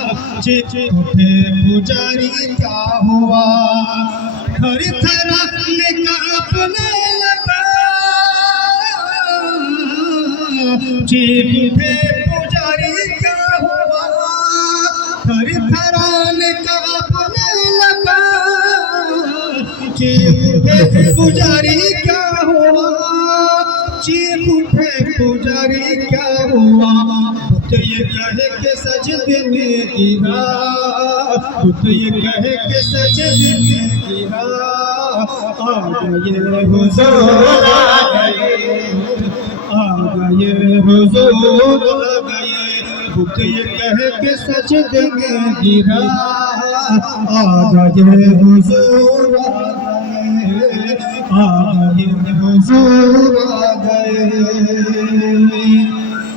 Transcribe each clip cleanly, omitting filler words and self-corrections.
उठे पुजारी क्या हुआ, थर थराने कांपने लगा। उठे पुजारी क्या हुआ, थर थराने कांपने लगा। उठे पुजारी क्या हुआ, उठे पुजारी क्या हुआ। तो ये कहे के सजदे में गिरा, तो ये कहे के सजदे में गिरा। आ गए हुजूर आ गए, आ गए हुजूर आ गए। तो ये कहे के सजदे में गिरा, आ गए हुजूर आ गए, आ गए हुजूर आ गए।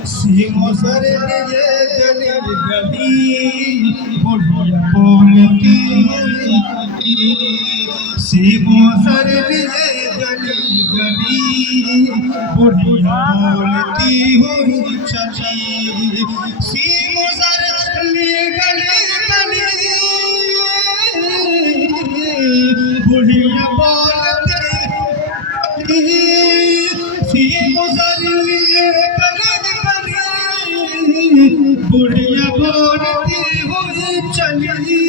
सीमो सर लिए गली गली बुढ़िया बोलती, सीमो सर लिए गली गली बुढ़िया बोलती हुई चली। सीमो सर लिए गली गली बुढ़िया बोलती, सीमो सर लिए बुढ़िया बोलती हुई चली,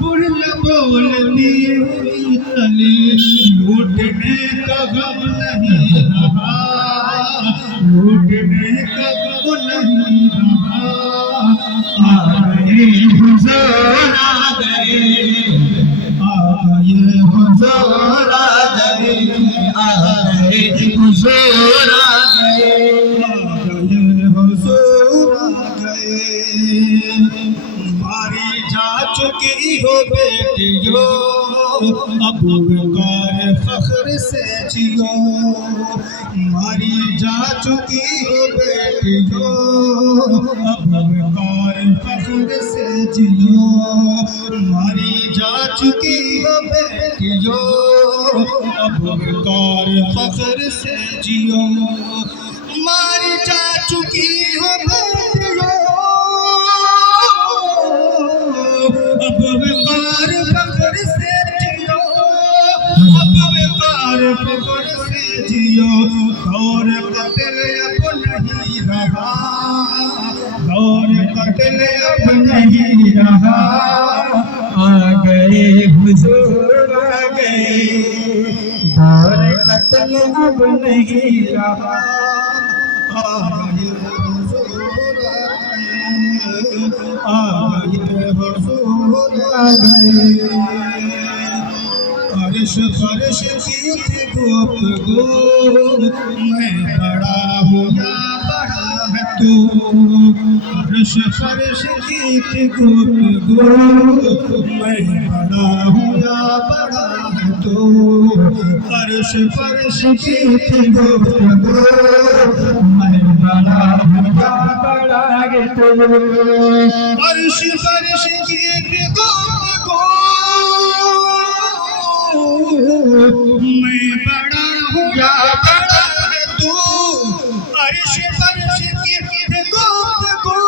बुढ़िया बोलती हुई चली। लूटने का गम नहीं रहा, लूटने का गम नहीं रहा। आ गए हुजूर आ गए, आ गए हुजूर आ गए, आ गए हुजूर आ गए, आ गए हुजूर आ गए। मारी जा चुकी हो बेटियों, अब वकार फख्र से जियो। मारी जा चुकी हो बेटियों, अब वकार फख्र से जियो। मारी जा चुकी हो बेटियों, अब वकार फख्र से जियो। मारी जा चुकी हो बेटियों, अब वकार फख्र से जियो, अब वकार फख्र से जियो। दौर कत्ल अब नहीं रहा, दौर कत्ल अब नहीं रहा। आ गए हुजूर आ गए, दौर कत्ल अब नहीं रहा। आ गए हुजूर आ गए, हुजूर आ गए। फर्श फर्श की थी गुफ्तगू, मैं बड़ा हूँ या बड़ा है तू। फर्श फर्श की थी गुफ्तगू, मैं बड़ा हूँ या बड़ा है तू। फर्श फर्श की थी गुफ्तगू, मैं बड़ा हूँ या बड़ा है तू। फर्श फर्श की थी गुफ्तगू, मैं बड़ा हूँ या बड़ा है तू। अर्श फर्श की गुफ्तगू,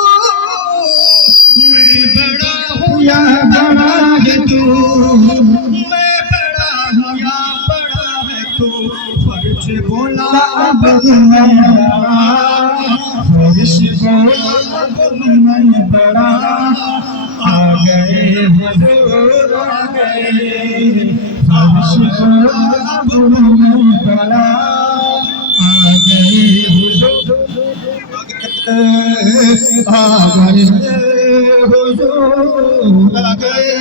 मैं बड़ा हूँ या बड़ा है तू। मैं बड़ा हूँ या बड़ा है तू। फर्श बोला अब मैं बड़ा, फर्श बोला अब मैं बड़ा। आ गए हुजूर आ गए, फर्श बोला अब मैं बड़ा। आ गए हुजूर आ गए, हुजूर आ गए।